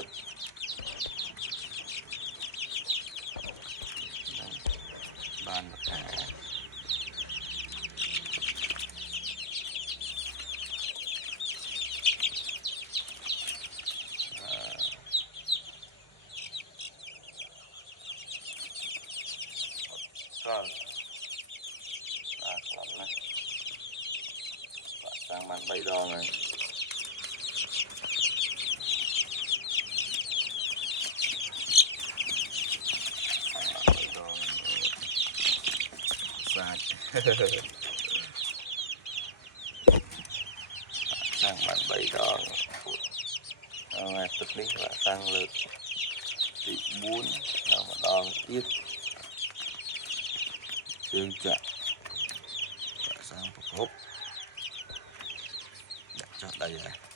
thịt bàn cả còn lắm này sang bàn bay đo này sạch sang bàn bay đo ngày tức lý và sang lực thì muốn nào mà đo tiếp chương chọn sang phục hút đặt cho đây này